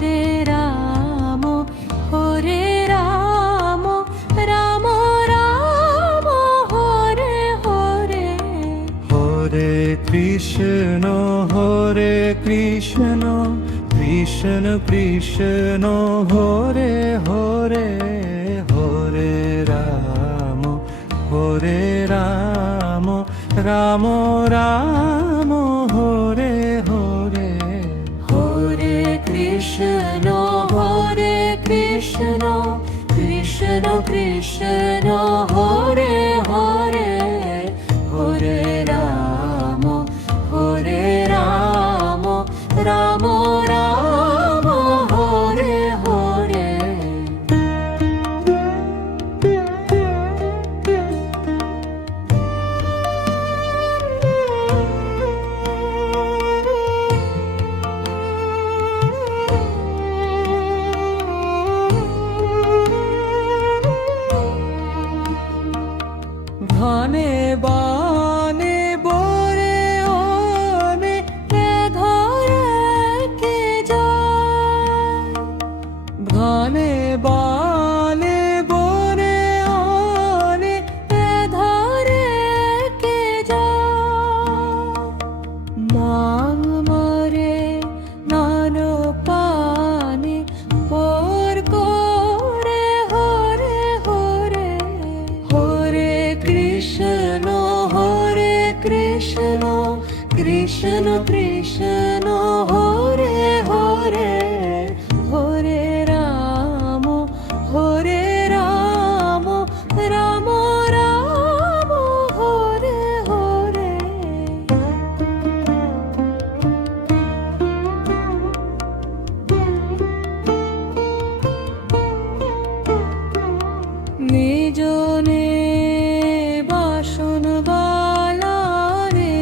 হরে রাম হরে রাম রাম রাম হরে হরে হরে কৃষ্ণ কৃষ্ণ কৃষ্ণ হরে হরে হরে রাম রাম রাম হরে হরে হরে কৃষ্ণ কৃষ্ণ কৃষ্ণ হরে হরে হরে রাম রাম রাম হরে হরে ধনে বানে বরে ওনে ধরে কে যায় ধনে বানে বরে ওনে ধরে কে যায় মাং মরে নন পানে পর করে হরে হরে হরে কৃষ্ণ কৃষ্ণ কৃষ্ণ হরে হরে হরে রাম রাম রাম হরে হরে নিজনে বাসন বালা রে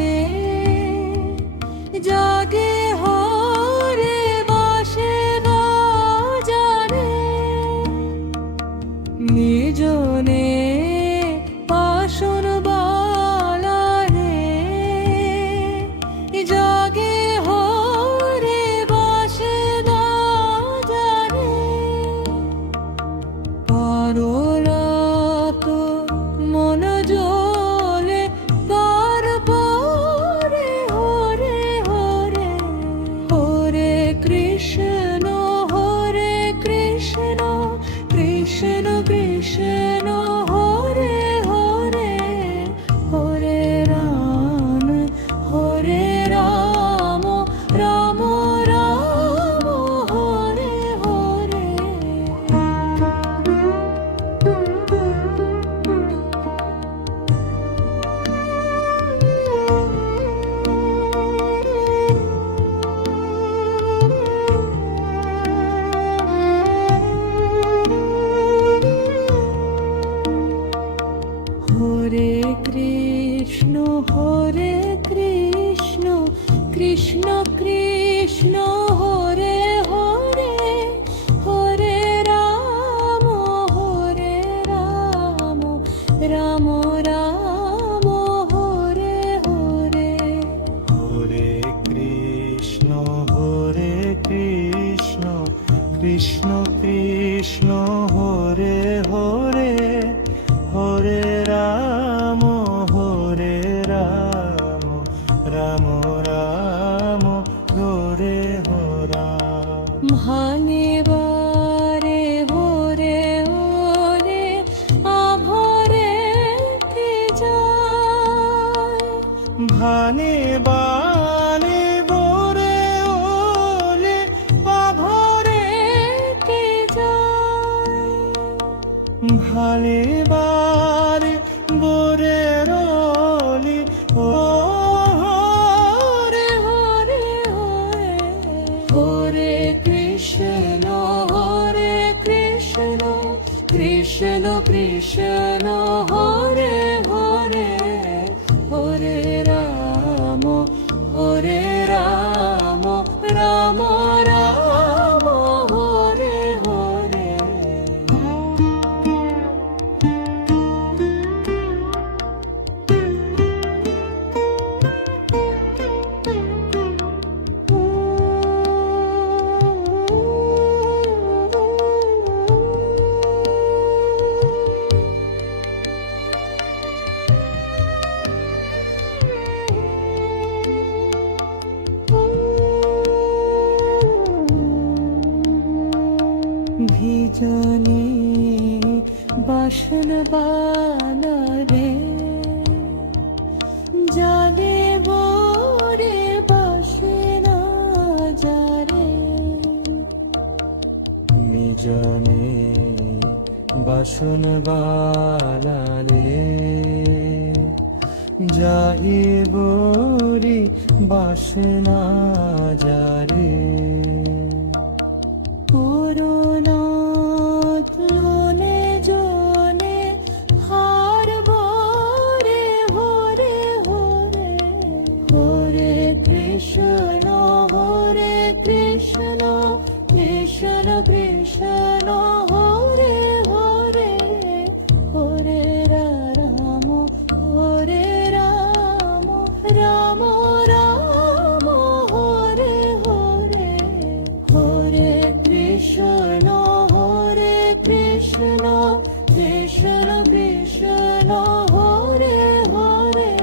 জাগে হরে বাসে না জানে নিজনে বাসন বালা রে জাগে হরে বাসে না জানে পরলাত মন জ্বলে তারপরে হরে হরে হরে কৃষ্ণ কৃষ্ণ কৃষ্ণ হরে হরে হরে রাম রাম রাম হরে হরে হরে কৃষ্ণ কৃষ্ণ কৃষ্ণ হরে হরে হরে রাম রাম রাম হরে হরে হরে কৃষ্ণ কৃষ্ণ কৃষ্ণ হরে হরে হরে রাম রাম রাম হরে হরা ভানে বারে হরে ওরে আভরে কে যায় ভানে বানে বরে ওলে পাভরে কে যায় ভানে বারে বরে রলি ও হরে হরে হরে হরে কৃষ্ণ কৃষ্ণ কৃষ্ণ হরে হরে হরে রাম রাম রাম হরে হরে ভিজনে বাসন বালা রে জানে বোরে বাসে না যারে নিজনে বাসন বালালে যাইবরি বাসনা যারে পুরনাথ মনে জনে হার বরে হরে হরে হরে কৃষ্ণ কৃষ্ণ কৃষ্ণ কৃষ্ণ হরে হরে হরে রাম রাম রাম হরে হরে হরে কৃষ্ণ কৃষ্ণ কৃষ্ণ কৃষ্ণ হরে হরে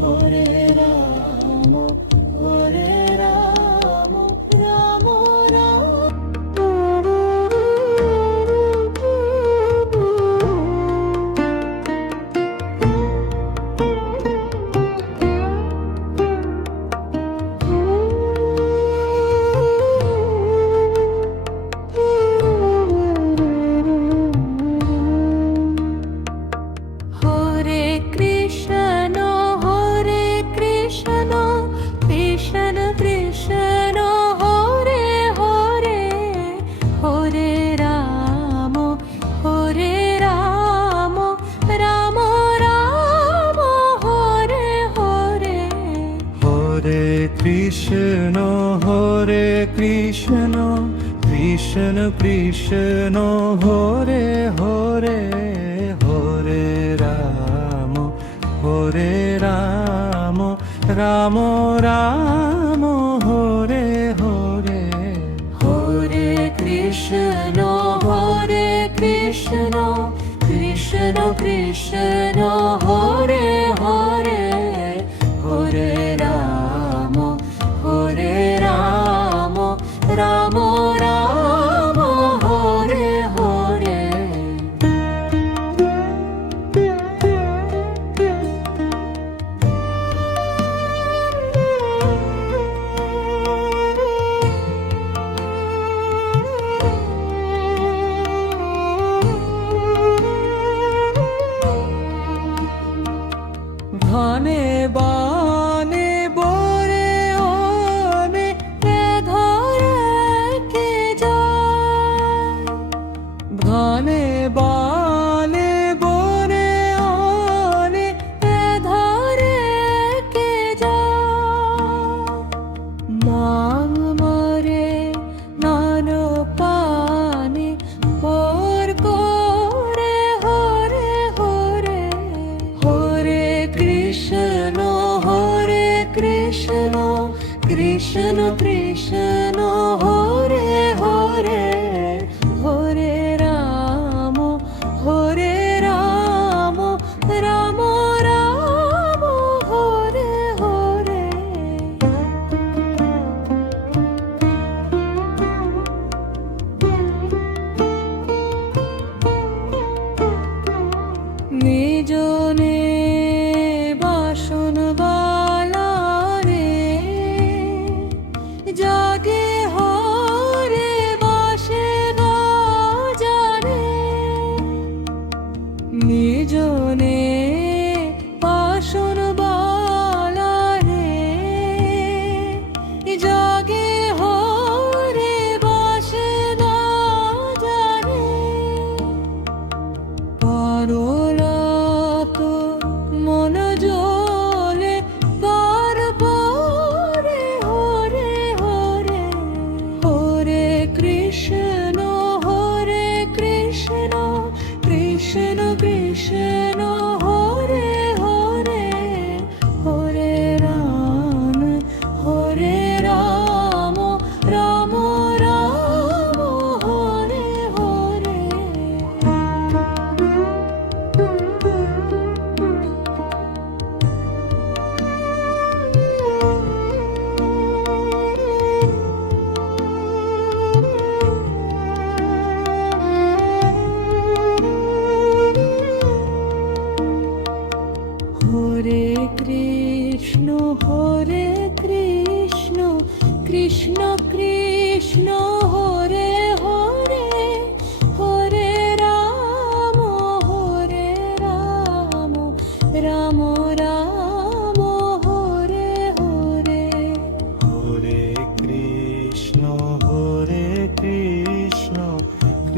হরে রাম রাম হরে কৃষ্ণ কৃষ্ণ কৃষ্ণ হরে হরে হরে রাম রাম রাম হরে হরে হরে কৃষ্ণ কৃষ্ণ কৃষ্ণ কৃষ্ণ হরে হরে হরে রাম রাম রাম হরে হরে হরে কৃষ্ণ কৃষ্ণ কৃষ্ণ কৃষ্ণ হরে হরে হরে রাম রাম রাম হরে হরে ধনে বানে বরে ওনে ধরে কে যায় ধনে বানে বরে ওনে ধরে কে যায় মাং মরে নান পানে পর করে হরে হরে হরে কৃষ্ণ কৃষ্ণ কৃষ্ণ কৃষ্ণ হরে হরে হরে রাম রাম রাম হরে হরে নিজনে বাসন বালা রে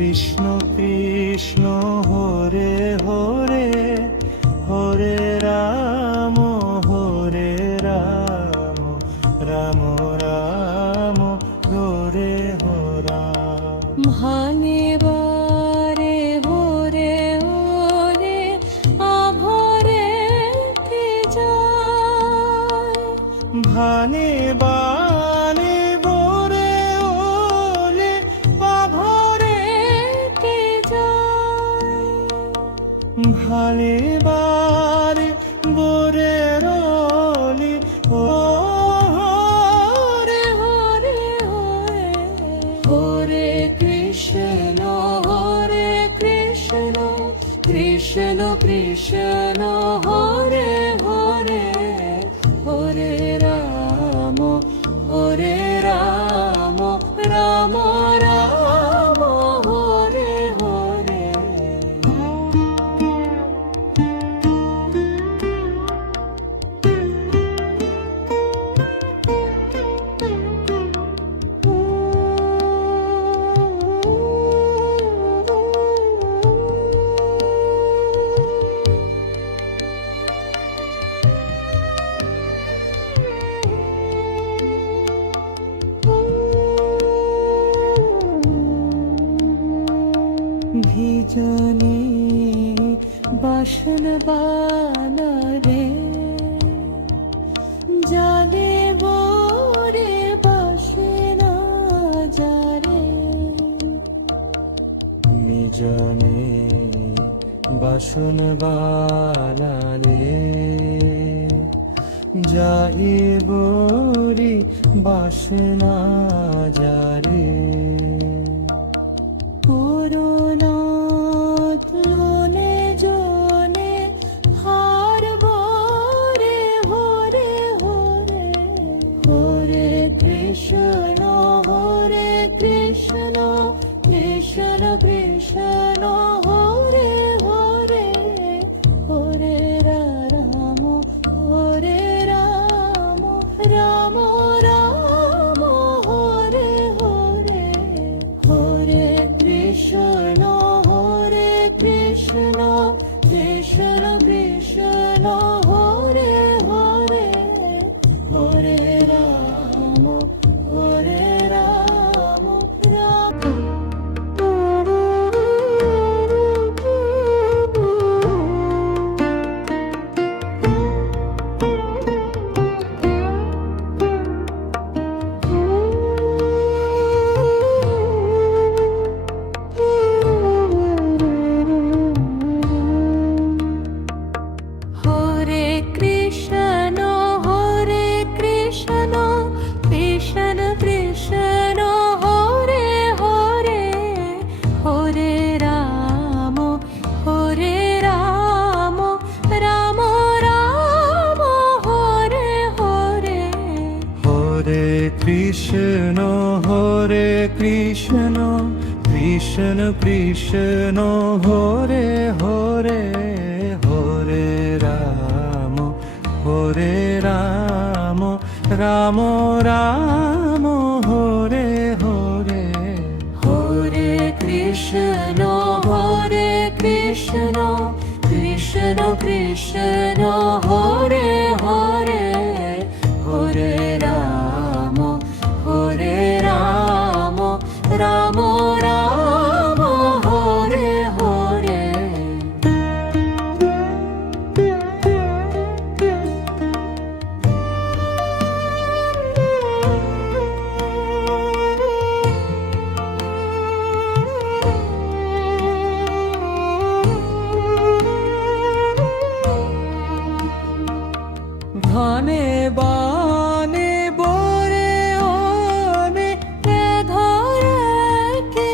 কৃষ্ণ কৃষ্ণ হরে হরে হরে রাম রাম রাম হরে হরা। ভানে বারে হরে হরে আভরে কে যায়, ভানে বানে বরে ওলে পাভরে কে যায়, ভালে বারে বরে রলি ও হরে হরে হরে হরে কৃষ্ণ কৃষ্ণ কৃষ্ণ হরে হরে হরে রাম রাম রাম হরে হরে। ভিজনে বাসন বানারে জানে বরে বাসনা যারে, নিজনে বাসন বালালে যাই বরি বাসনা যারে। পুরনাথ লোনে জনে হার বরে হরে হরে হরে কৃষ্ণ কৃষ্ণ কৃষ্ণ হরে হরে হরে রাম রাম রাম হরে হরে হরে কৃষ্ণ কৃষ্ণ কৃষ্ণ হরে হরে হরে রাম রাম। হরে কৃষ্ণ কৃষ্ণ কৃষ্ণ হরে হরে হরে রাম রাম রাম হরে হরে। হরে কৃষ্ণ কৃষ্ণ কৃষ্ণ হরে হরে হরে রাম রাম রাম হরে হরে। হরে কৃষ্ণ কৃষ্ণ কৃষ্ণ হরে হরে হরে রাম রাম রাম হরে হরে। ভানে বানে বরে ওনে ধরে কে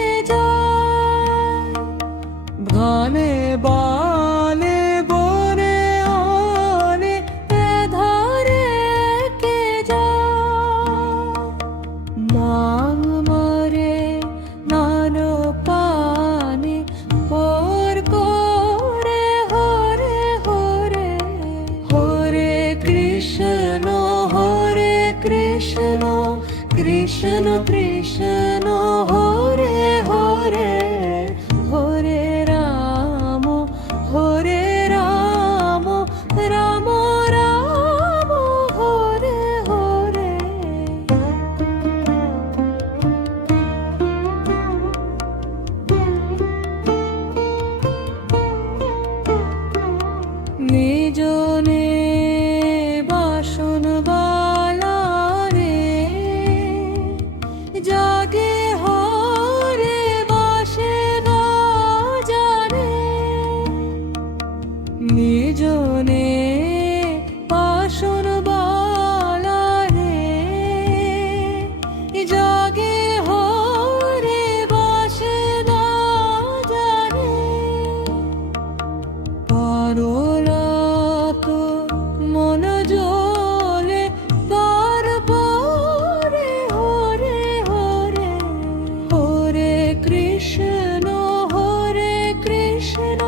কৃষ্ণ হরে কৃষ্ণ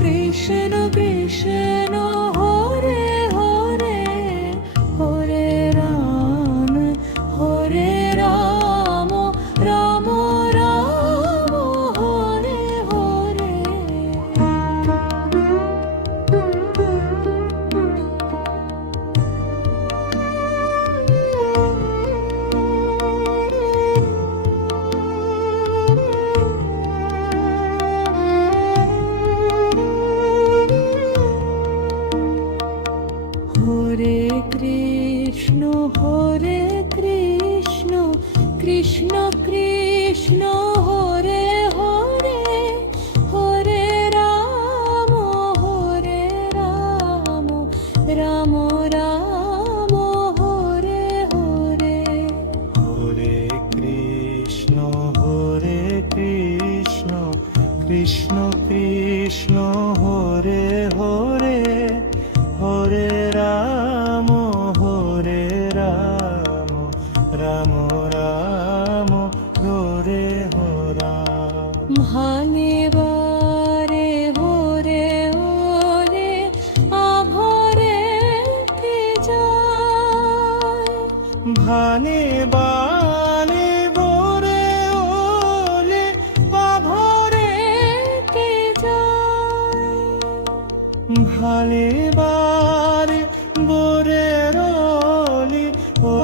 কৃষ্ণ কৃষ্ণ হরে হরে হরে রাম রাম রাম হরে হরে হরে কৃষ্ণ কৃষ্ণ কৃষ্ণ হরে হরে হরে রাম রাম রাম হরে হরে হরে কৃষ্ণ কৃষ্ণ কৃষ্ণ হরে হরে হরে রাম রাম রাম হরে হরা ভানে বারে হরে ওরে আভরে কে যায় ভানে বানে বোরে ওলে পাভরে কে যায় ভালে বারে বোরে রলি ও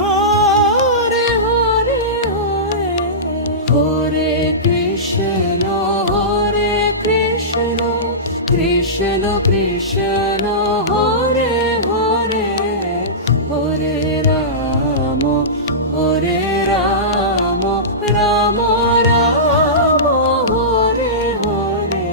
হরে হরে হরে হরে কৃষ্ণ কৃষ্ণ কৃষ্ণ হরে হরে হরে রাম রাম রাম হরে হরে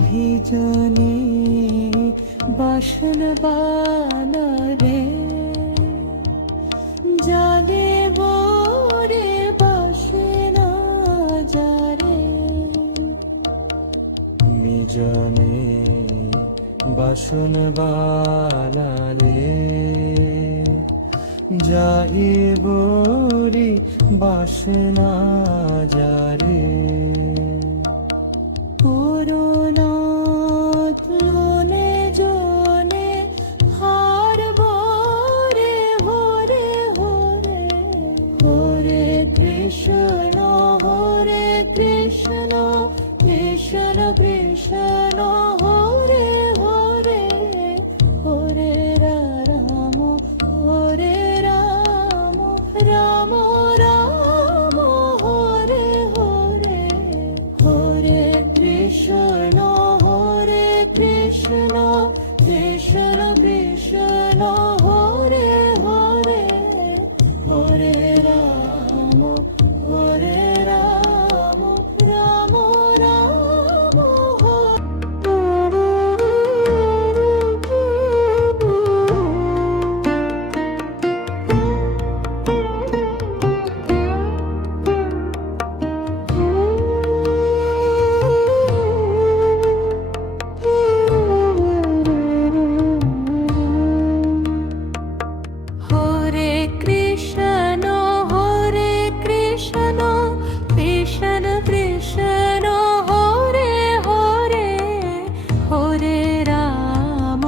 ভিজনে বাসন বানারে জানে বরে বাসনা যারে মিজনে বাসন বালালে যাইবরি বাসনা যারে পুরনাথ মনে জনে হার বরে হরে হরে হরে কৃষ্ণ কৃষ্ণ কৃষ্ণ হরে হরে হরে রাম রাম রাম হরে হরে হরে কৃষ্ণ কৃষ্ণ কৃষ্ণ হরে হরে হরে রাম রাম রাম হরে কৃষ্ণ কৃষ্ণ কৃষ্ণ হরে হরে হরে রাম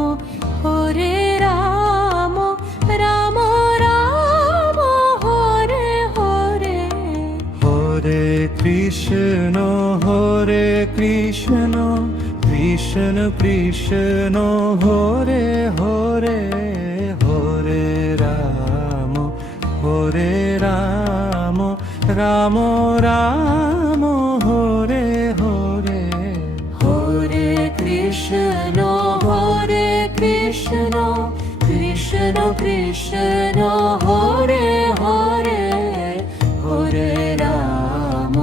রাম রাম হরে হরে হরে কৃষ্ণ কৃষ্ণ কৃষ্ণ হরে হরে হরে রাম রাম রাম হরে হরে হরে কৃষ্ণ কৃষ্ণ কৃষ্ণ হরে হরে হরে রাম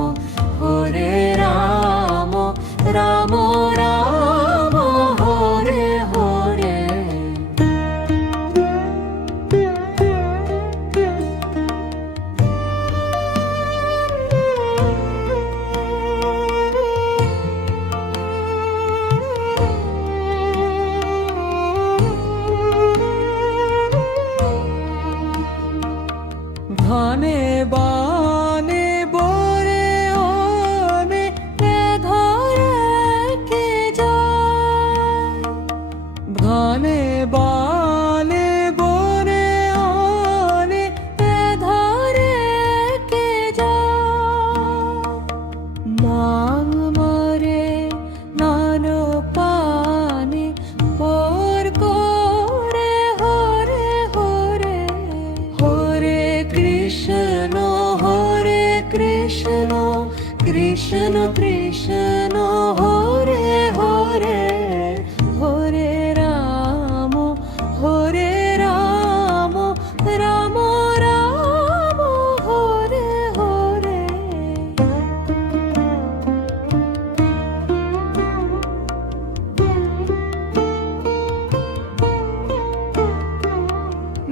মাং মরে নন পানি পর করে হরে হরে হরে কৃষ্ণ কৃষ্ণ কৃষ্ণ হরে হরে হরে রাম রাম রাম হরে হরে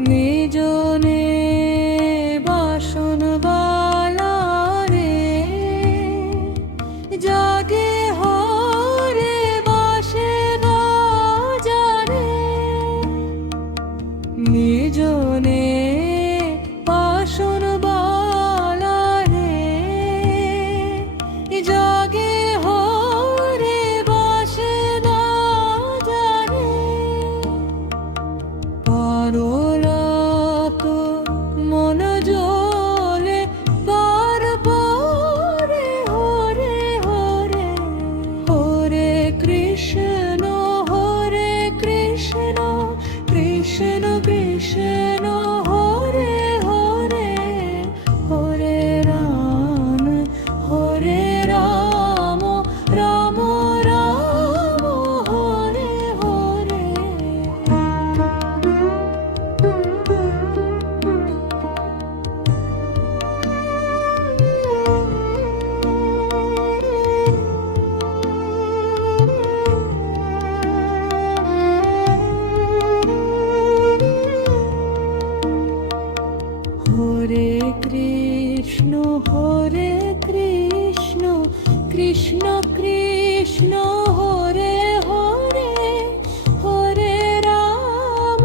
নিজনে বাসন বালা রে জাগে হরে বাসে রাজারে নিজনে বাসন বালা রে জাগে হরে বাসে রাজারে পারলাত মন জলে পার পরে হরে হরে হরে কৃষ্ণ কৃষ্ণ কৃষ্ণ হরে হরে হরে রাম রাম রাম হরে হরে হরে কৃষ্ণ কৃষ্ণ কৃষ্ণ হরে হরে হরে রাম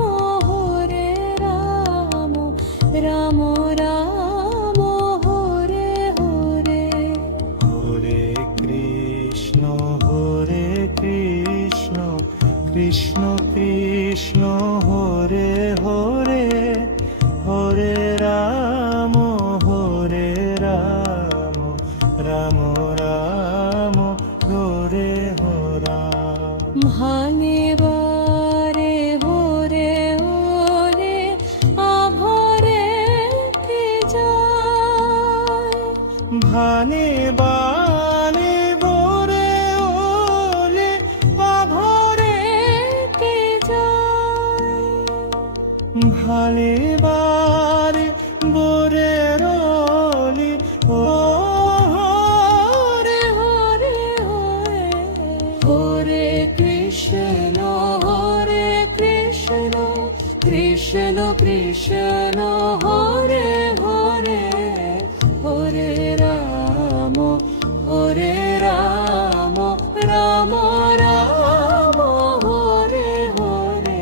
রাম রাম হরে হরে হরে কৃষ্ণ কৃষ্ণ কৃষ্ণ হরে হরে হরে রাম রাম রাম হরে হরা ভানে বারে হরে ওরে আভরে কে যায় ভানে বানে বোরে ওলে পাভরে কে যায় ভালে বারে বোরে রলি ও হরে হরে হরে হরে কৃষ্ণ কৃষ্ণ কৃষ্ণ হরে হরে হরে রাম রাম রাম হরে হরে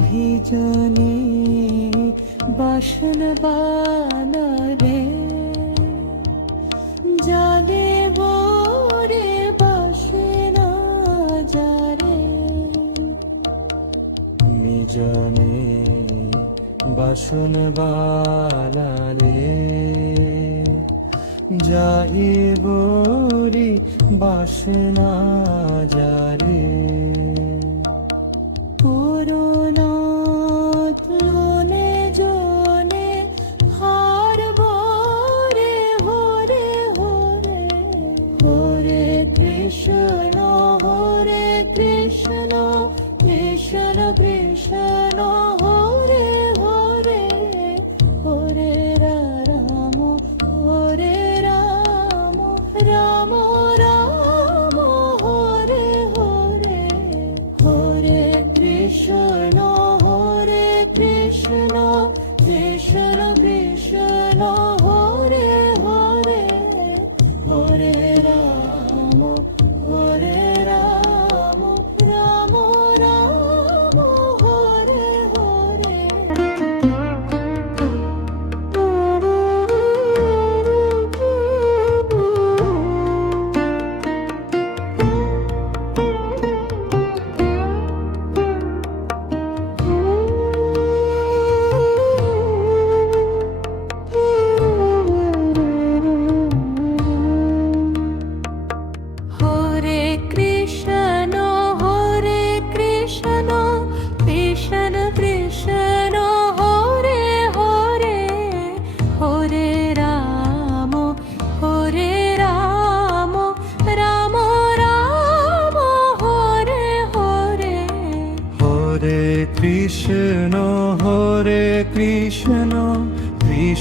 ভিজনে বাসন বানরে জানে বরে বাসনা যারে নিজনে বাসন বালালে যাইবরি বাসনা যারে পুরনাথ মনে জনে হার বরে হরে হরে হরে কৃষ্ণ কৃষ্ণ কৃষ্ণ হরে হরে হরে রাম রাম রাম হরে হরে হরে কৃষ্ণ কৃষ্ণ কৃষ্ণ হরে হরে হরে রাম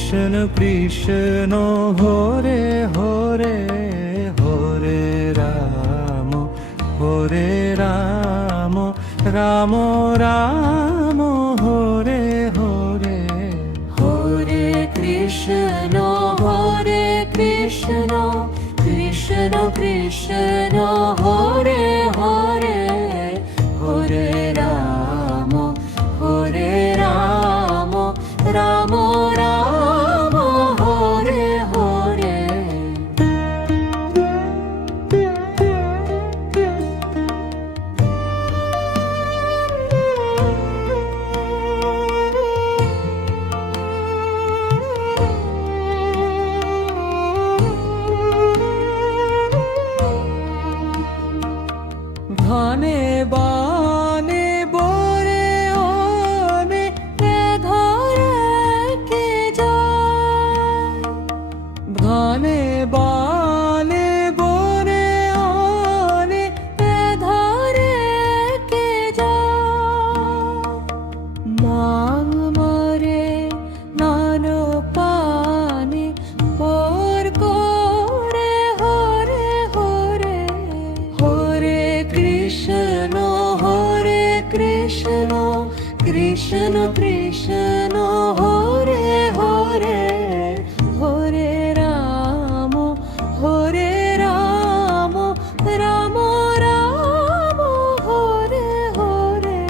কৃষ্ণ কৃষ্ণ হরে হরে হরে রাম রাম রাম হরে হরে হরে কৃষ্ণ কৃষ্ণ কৃষ্ণ হরে হরে হরে রাম রাম রাম হরে হরে। ধনে বানে বরে ওনে ধরে কে যায়, ধনে বানে বরে ওনে ধরে কে যায়। মাং মরে নান পানে পর করে হরে হরে হরে কৃষ্ণ কৃষ্ণ কৃষ্ণ হরে হরে হরে রাম রাম রাম হরে হরে।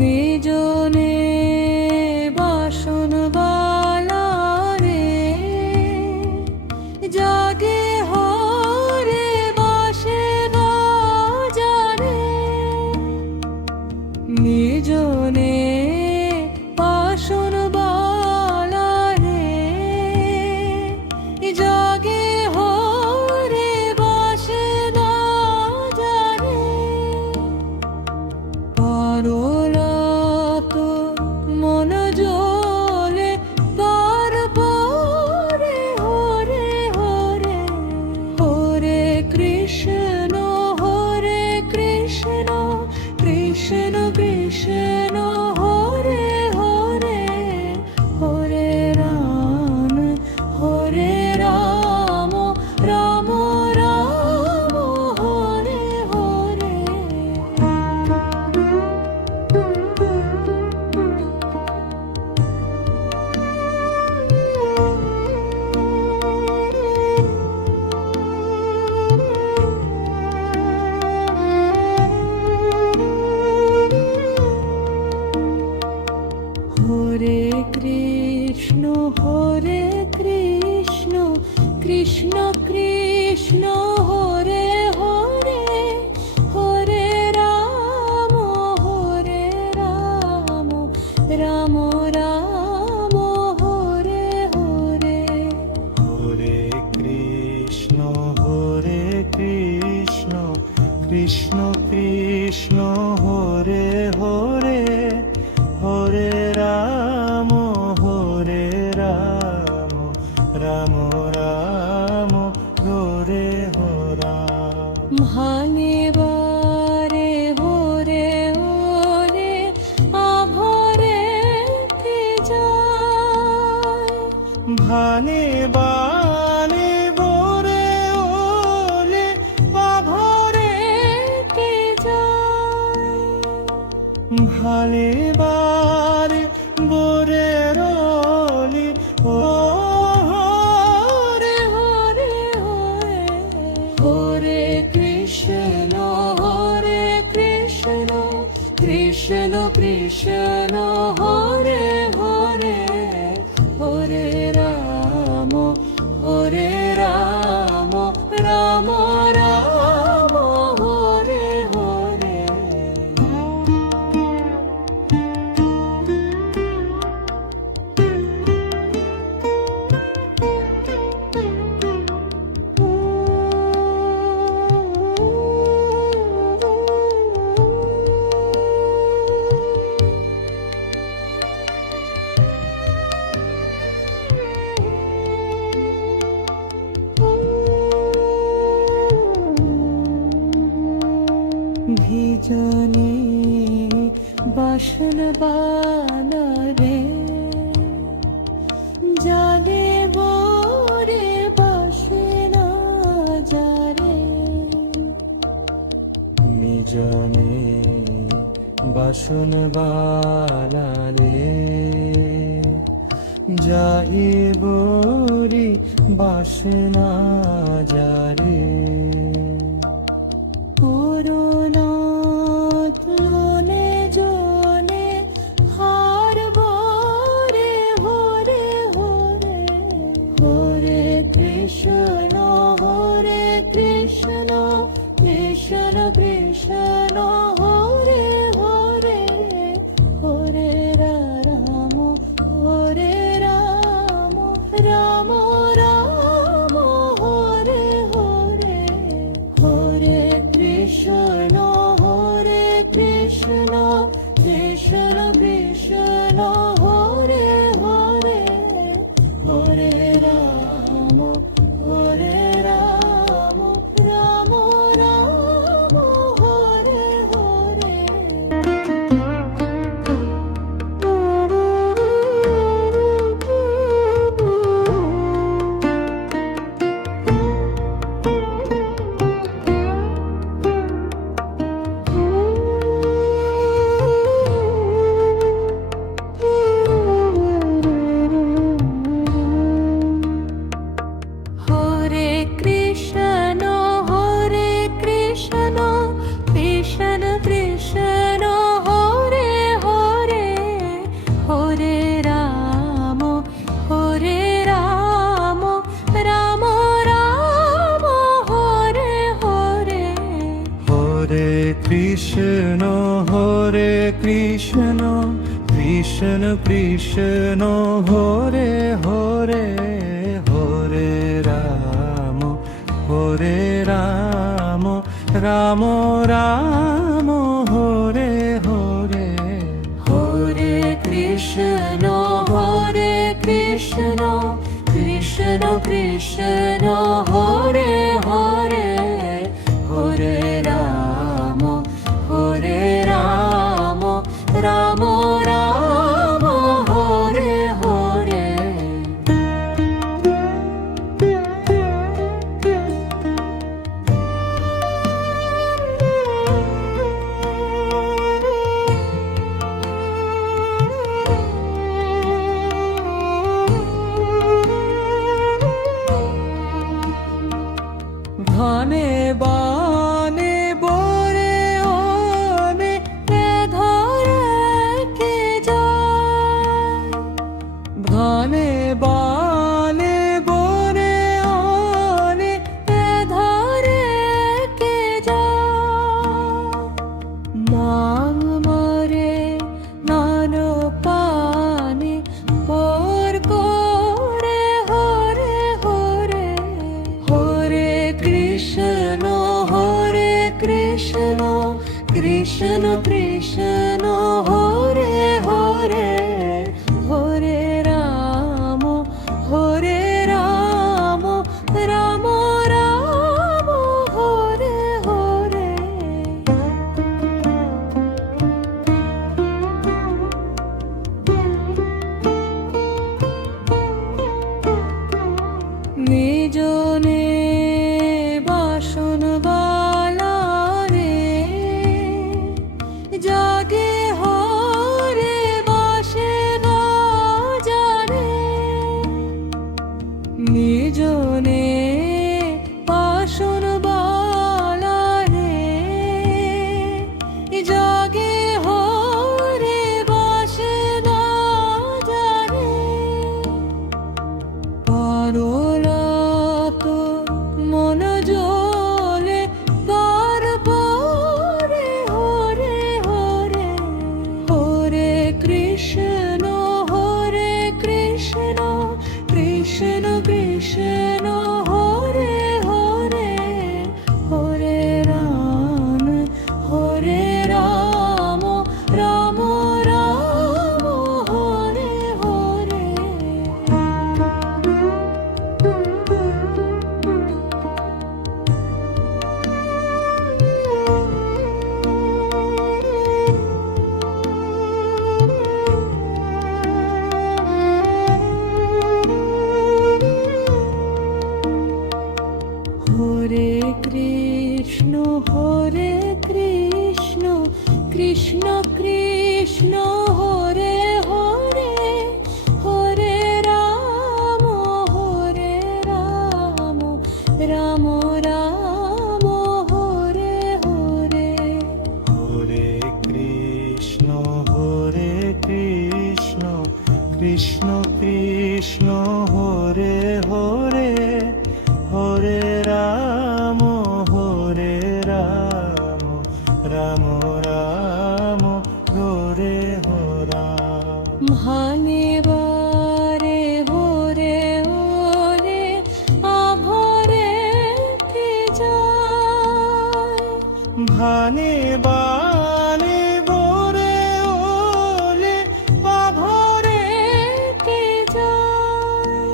নিজনে বাসন বালা রে জাগে হরে বাসে বাজারে, নিজনে বাসন বালা রে জাগে হরে বাসে বাজারে। পরলাত মন জলে তারপরে হরে হরে হরে কৃষ্ণ কৃষ্ণ কৃষ্ণ হরে হরে হরে রাম রাম হরে হরে। হরে কৃষ্ণ কৃষ্ণ কৃষ্ণ হরে হরে হরে রাম রাম হরে হরে হরে কৃষ্ণ কৃষ্ণ কৃষ্ণ হরে হরে হরে রাম রাম রাম হরে হরা। ভানে বারে হরে হরে আভরে কে যায়, ভানে বানে বরে ওলে পাভরে কে যায়। ভালে বারে বরে রলি ও হরে হরে হরে হরে কৃষ্ণ কৃষ্ণ কৃষ্ণ হরে হরে হরে রাম রাম হরে হরে। বাসন বানারে জানে বরে বাসে না যারে নিজনে বাসন বানালে যাইবরি বাসনা যারে পুরনাথ মনে জনে হার বরে হরে হরে হরে কৃষ্ণ কৃষ্ণ কৃষ্ণ কৃষ্ণ হরে হরে হরে রাম রাম রাম হরে হরে হরে কৃষ্ণ কৃষ্ণ কৃষ্ণ কৃষ্ণ হরে হরে হরে রাম রাম রাম হরে হরে হরে কৃষ্ণ কৃষ্ণ কৃষ্ণ হরে হরে হরে রাম রাম রাম হরে হরে হরে কৃষ্ণ কৃষ্ণ কৃষ্ণ কৃষ্ণ হরে হরে হরে রাম রাম রাম হরে হরে হরে কৃষ্ণ কৃষ্ণ কৃষ্ণ কৃষ্ণ হরে হরে হরে রাম রাম রাম হরে হরে ধনে বানে বরে ওনে ধরে কে যায় ধনে বানে বরে ওনে ধরে কে যায় মাং মরে নান পানে পর করে হরে হরে হরে কৃষ্ণ কৃষ্ণ কৃষ্ণ কৃষ্ণ হরে হরে হরে রাম রাম রাম হরে হরে নিজনে বাসন বালারে জাগে হরে বাসে না জানে নিজনে বাসন বালারে জাগে হরে বাসে না জানে পারলাত মন জলে তার পরে হরে হরে হরে কৃষ্ণ কৃষ্ণ কৃষ্ণ কৃষ্ণ হরে হরে হরে রাম রাম রাম হরে হরে কৃষ্ণ কৃষ্ণ হরে হরে হরে রাম রাম রাম হরে রাম। ভানে বারে হরে হরে আভরে কে যায়, ভানে বানে বরে ওলে পাভরে কে যায়,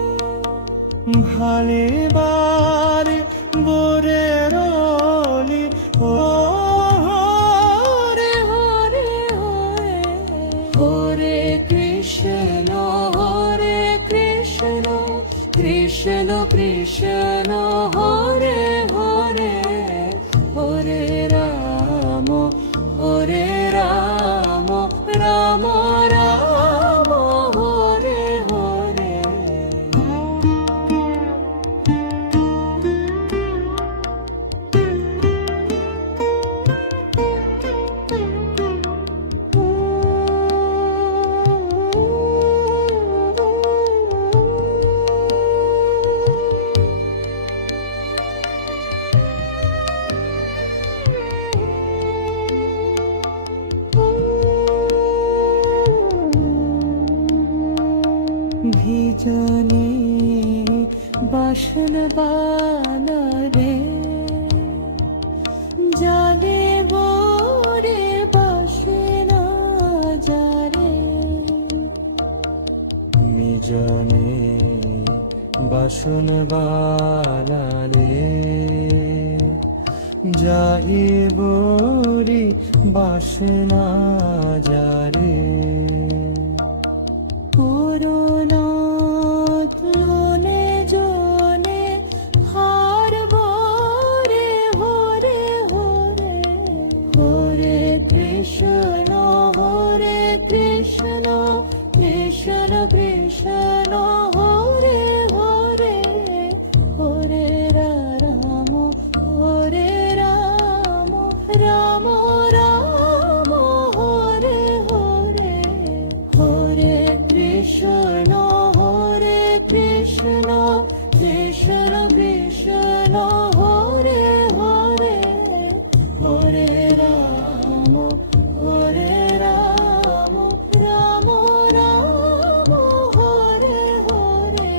ভালে বারে বরে রলি ও হরে হরে হরে হরে কৃষ্ণ কৃষ্ণ কৃষ্ণ হরে হরে হরে রাম রাম রাম হরে হরে। ভিজনে বাসন বানারে জানে বরে বাসনা যারে, মিজনে বাসন বালালে যাইবরি বাসনা যারে। পুরনাথ লোনে জনে হার বরে হরে হরে হরে কৃষ্ণ কৃষ্ণ কৃষ্ণ হরে হরে হরে রাম রাম রাম হরে হরে হরে কৃষ্ণ কৃষ্ণ কৃষ্ণ হরে হরে হরে রাম রাম রাম হরে হরে।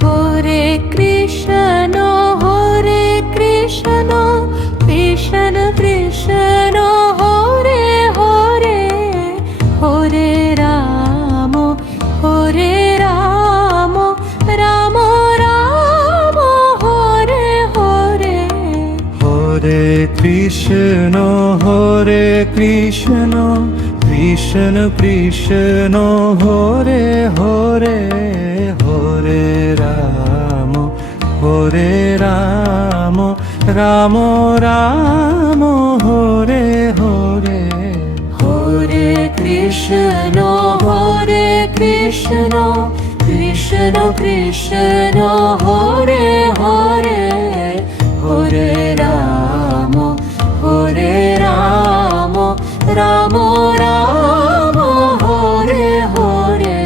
হরে কৃষ্ণ কৃষ্ণ কৃষ্ণ হরে হরে হরে রাম রাম রাম হরে হরে। হরে কৃষ্ণ কৃষ্ণ কৃষ্ণ হরে হরে হরে রাম রাম রাম হরে হরে। হরে কৃষ্ণ কৃষ্ণ কৃষ্ণ হরে হরে হরে রাম রাম হরে হরে।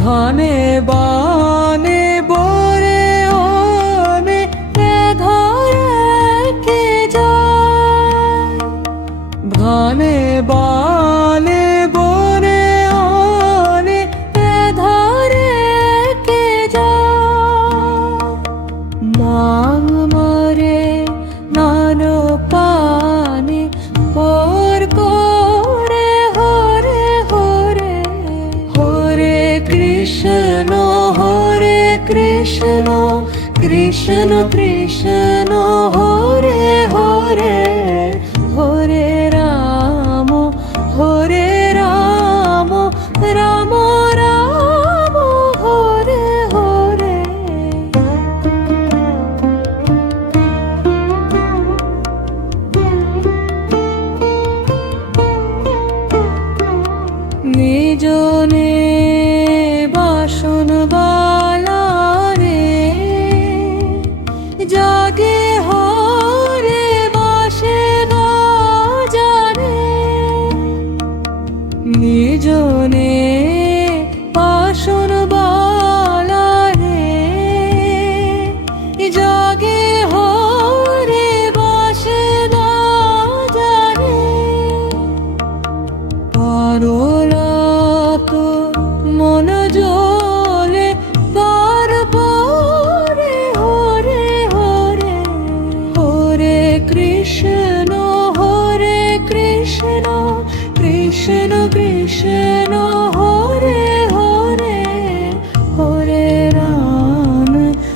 ভানে বানে বরে ওনে ধরে কে যায়, ভানে বানে বরে ওনে ধরে কে যায়, মাং মরে নান পানে পর করে হরে হরে হরে কৃষ্ণ কৃষ্ণ হরে কৃষ্ণ কৃষ্ণ কৃষ্ণ হরে হরে হরে রাম রাম রাম হরে হরে। নিজনে বাসন বালা রে জাগে হরে বাসে না জানে। নিজনে বাসন বালা রে জাগে হরে বাসে না জানে। পারলাত মন জলে তারপরে হরে হরে হরে কৃষ্ণ কৃষ্ণ কৃষ্ণ হরে হরে হরে রাম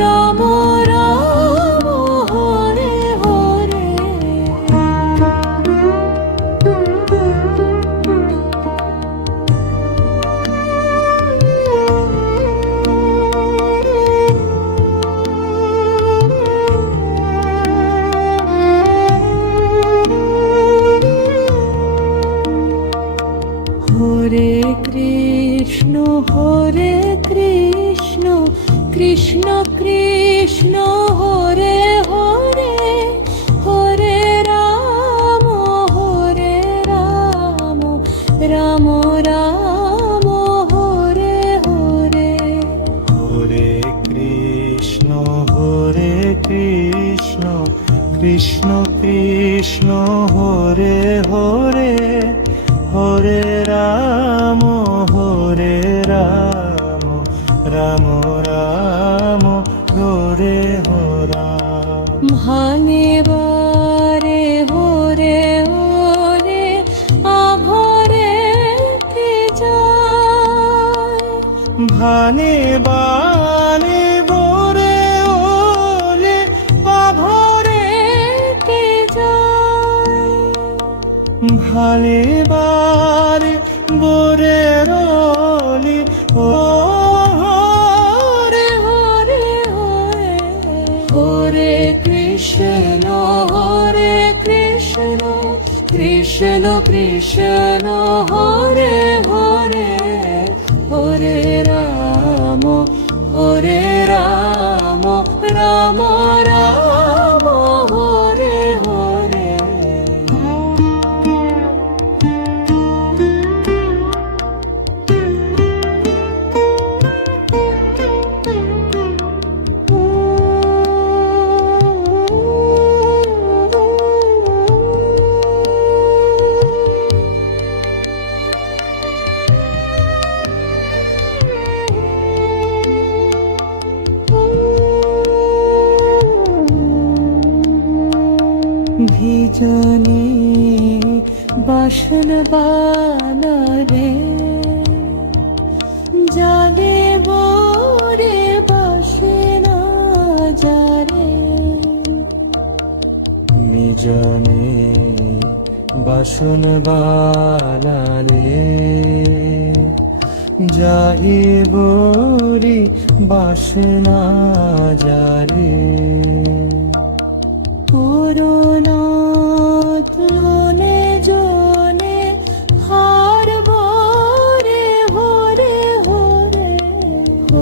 রাম রাম হরে হরে। হরে কৃষ্ণ কৃষ্ণ কৃষ্ণ হরে হরে হরে রাম রাম রাম হরে হরে। হরে কৃষ্ণ কৃষ্ণ কৃষ্ণ হরে হরে হরে রাম রাম রাম হরে হরা। ভানে বারে হরে হরে আভরে কে যায়। ভানে বানে বরে ওলে পাভরে কে যায়। ভালে বারে বরে রলি ও হরে হরে হরে হরে কৃষ্ণ কৃষ্ণ কৃষ্ণ হরে হরে হরে রাম রাম রাম হরে হরে। ভিজনে বাসন বালা রে জাগে বরে বাসে না যারে। নিজনে বাসন বালালে যাইবরি বাসনা যারে। পুরনাথ মনে জনে হার বরে হরে হরে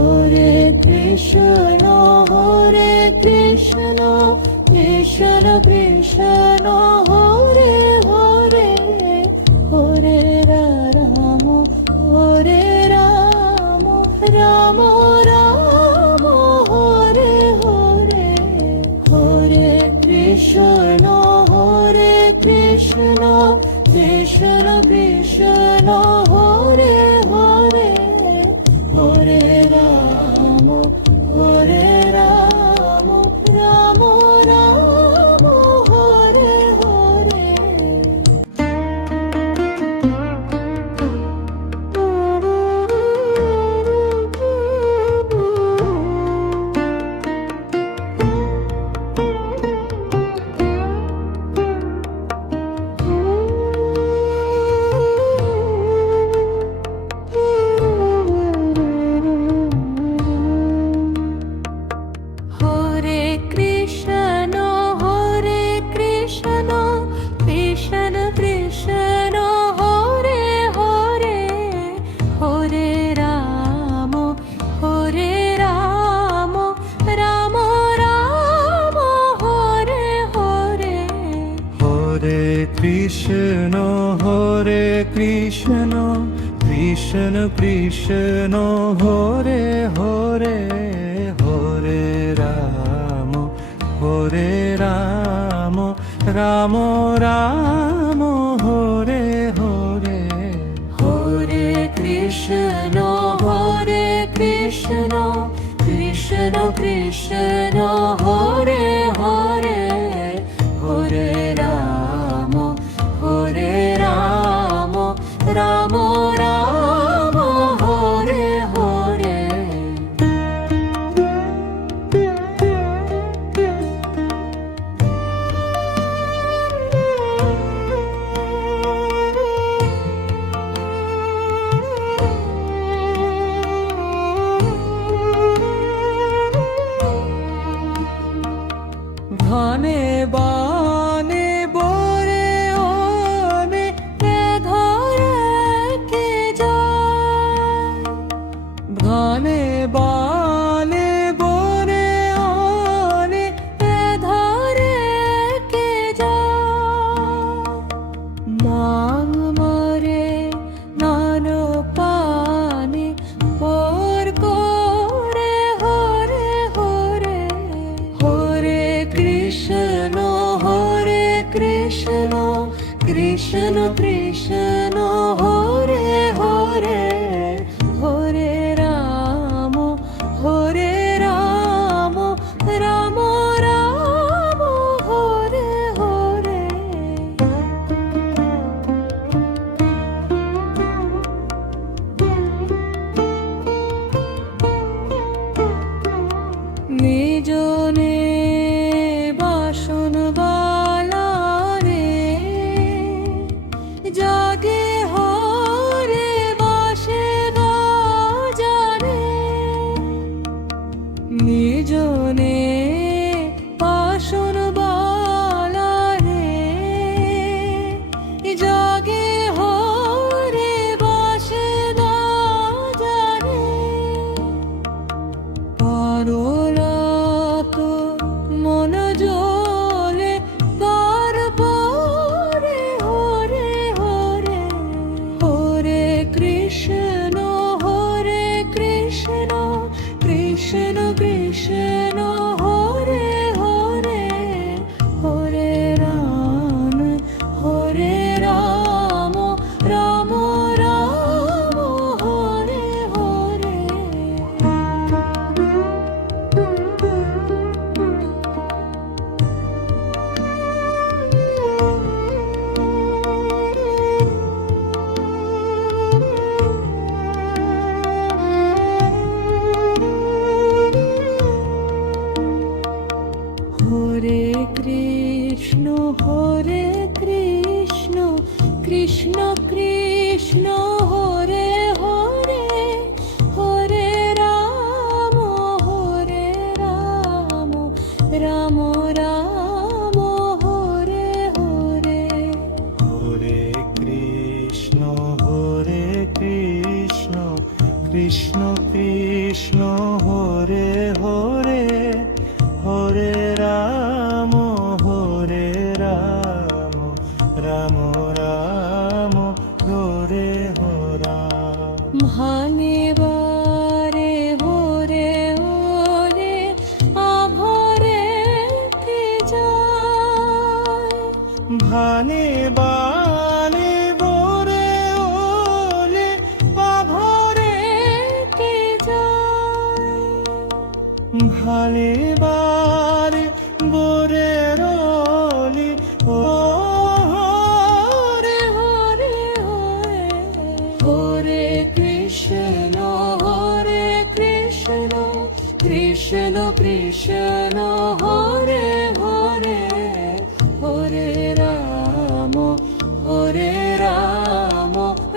হরে কৃষ্ণ কৃষ্ণ কৃষ্ণ হরে হরে হরে রাম রাম রাম হরে হরে। কৃষ্ণ কৃষ্ণ হরে হরে হরে রাম রাম রাম হরে হরে হরে কৃষ্ণ কৃষ্ণ কৃষ্ণ হরে হরে হরে রাম রাম রাম হরে হরে ধনে বানে বরে ওনে ধরে কে যায় ধনে বানে বরে ওনে ধরে কে যায় নাং মরে নান পানি পর করে হরে হরে হরে কৃষ্ণ কৃষ্ণ কৃষ্ণ হরে হরে হরে রাম রাম রাম হরে হরে নিজনে বাসন বালা রে জাগে হরে বাসে না জানে নিজনে বাসন বালা রে জাগে হরে বাসে না জানে পারলাত মন জলে কার পরে হরে হরে হরে কৃষ্ণ কৃষ্ণ কৃষ্ণ হরে হরে হরে রাম রাম রাম হরে হরে হরে কৃষ্ণ কৃষ্ণ কৃষ্ণ হরে হরে হরে রাম রাম রাম হরে হরে হরে কৃষ্ণ কৃষ্ণ কৃষ্ণ হরে হরে হরে রাম রাম রাম হরে হরা ভানে বারে হরে হরে আভরে কে যায় ভানে বানে বরে ওলে পাভরে কে যায় ভানে বারে বরে রলি ও হরে হরে হরে হরে কৃষ্ণ কৃষ্ণ কৃষ্ণ হরে হরে হরে রাম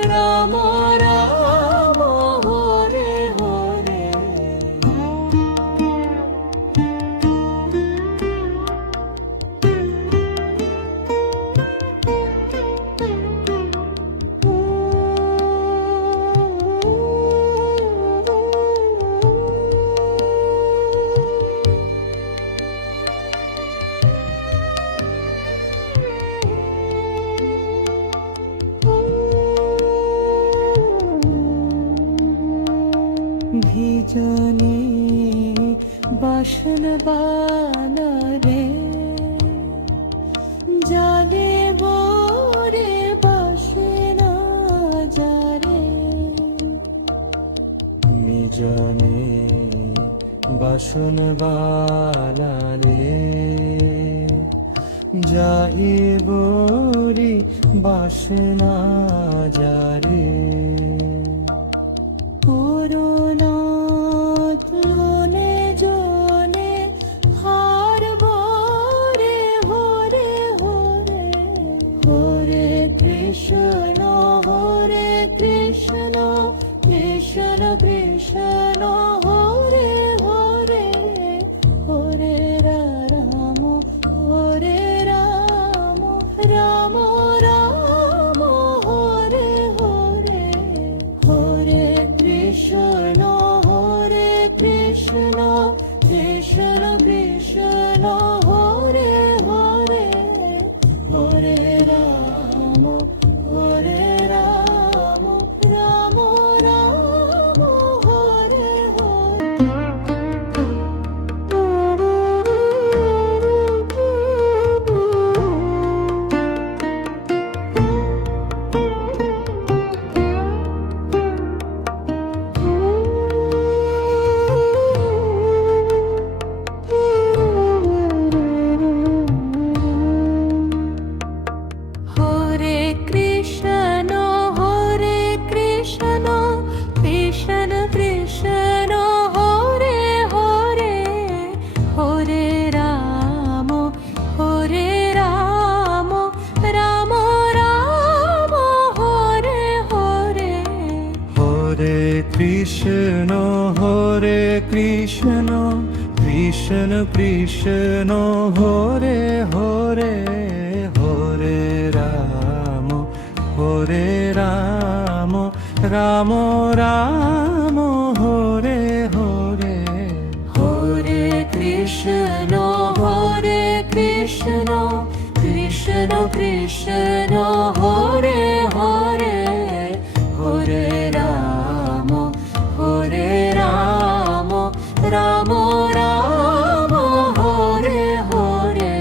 রাম রাম হরে হরে নিজনে বাসন বালা রে জাগে বরে বাসে না যারে নিজনে বাসন বালালে যাইবরি বাসনা যারে পুরনাথ মনে জনে হার বরে হরে হরে হরে কৃষ্ণ কৃষ্ণ কৃষ্ণ কৃষ্ণ হরে হরে হরে রাম রাম রাম হরে হরে হরে কৃষ্ণ কৃষ্ণ কৃষ্ণ কৃষ্ণ হরে হরে হরে রাম রাম রাম হরে হরে কৃষ্ণ কৃষ্ণ কৃষ্ণ হরে হরে হরে রাম রাম রাম হরে হরে হরে কৃষ্ণ কৃষ্ণ কৃষ্ণ কৃষ্ণ হরে হরে হরে রাম রাম রাম হরে হরে হরে কৃষ্ণ কৃষ্ণ কৃষ্ণ কৃষ্ণ হরে হরে হরে রাম রাম রাম হরে হরে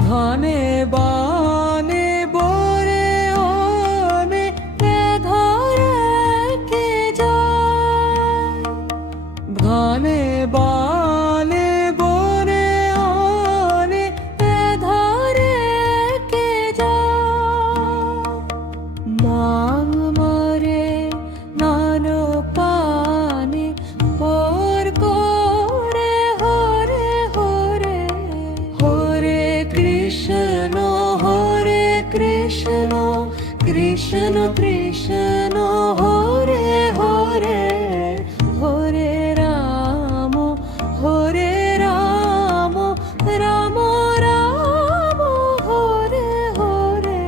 ধনে বানে বরে ওনে ধরে কে যায় ধনে বানে বরে ওনে ধরে কে যায় মাং মরে নান পানে পর করে হরে হরে হরে কৃষ্ণ কৃষ্ণ কৃষ্ণ কৃষ্ণ হরে হরে হরে রাম রাম রাম হরে হরে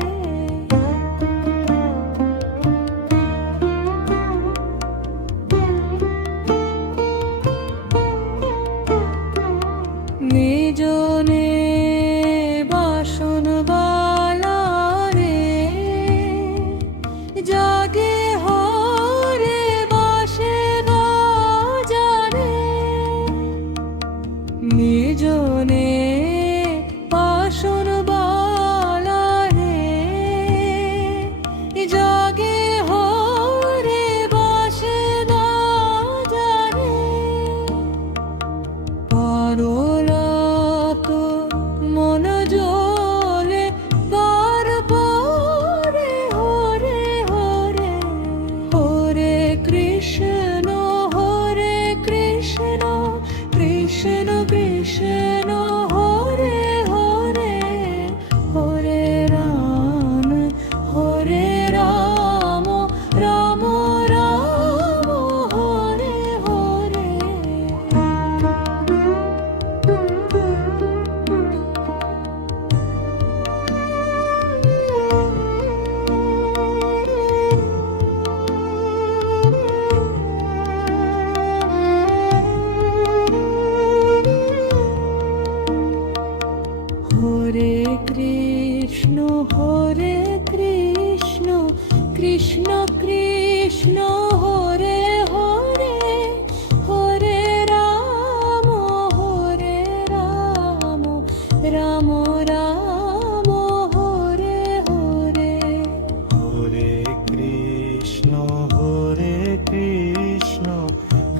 নিজনে বাসন বালা রে জাগে কৃষ্ণ হরে কৃষ্ণ কৃষ্ণ কৃষ্ণ হরে হরে হরে রাম রাম রাম হরে হরে হরে কৃষ্ণ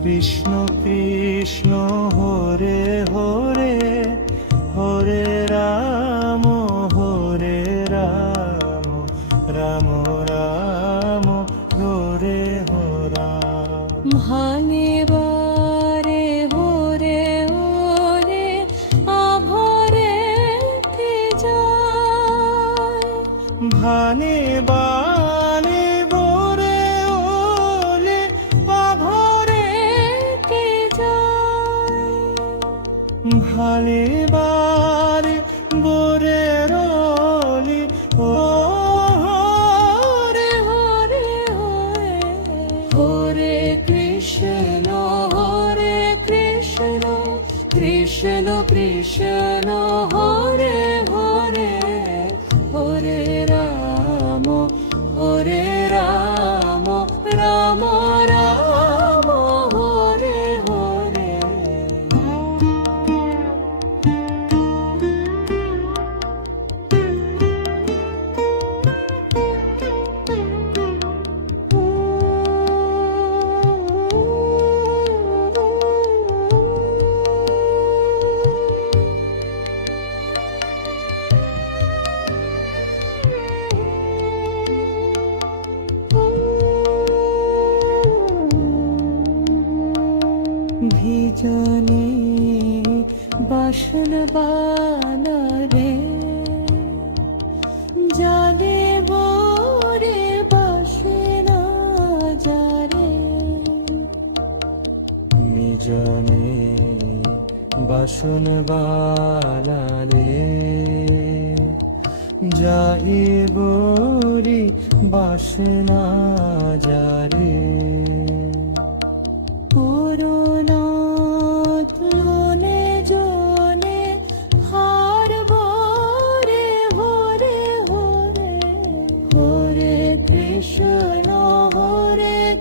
কৃষ্ণ কৃষ্ণ হরে হরে হরে রাম রাম রাম হরে হরা। ভানে বারে হরে ওরে আভরে তে যায় ভানে বানে বোরে ওলে পাভরে তে যায় ভালে বারে বোরে রলি ও হরে হরে হরে হরে কৃষ্ণ কৃষ্ণ কৃষ্ণ হরে হরে হরে রাম রাম রাম হরে হরে ভিজনে বাসন বানারে জানে বরে বাসনা যারে নিজনে বাসন বালালে যাইবরি বাসনা যারে পুরনাথ মনে জনে হার বরে হরে হরে হরে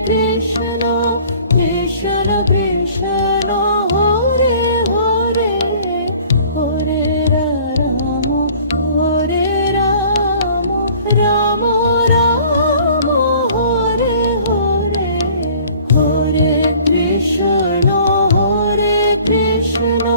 কৃষ্ণ কৃষ্ণ কৃষ্ণ হরে হরে হরে রাম রাম রাম হরে হরে হরে কৃষ্ণ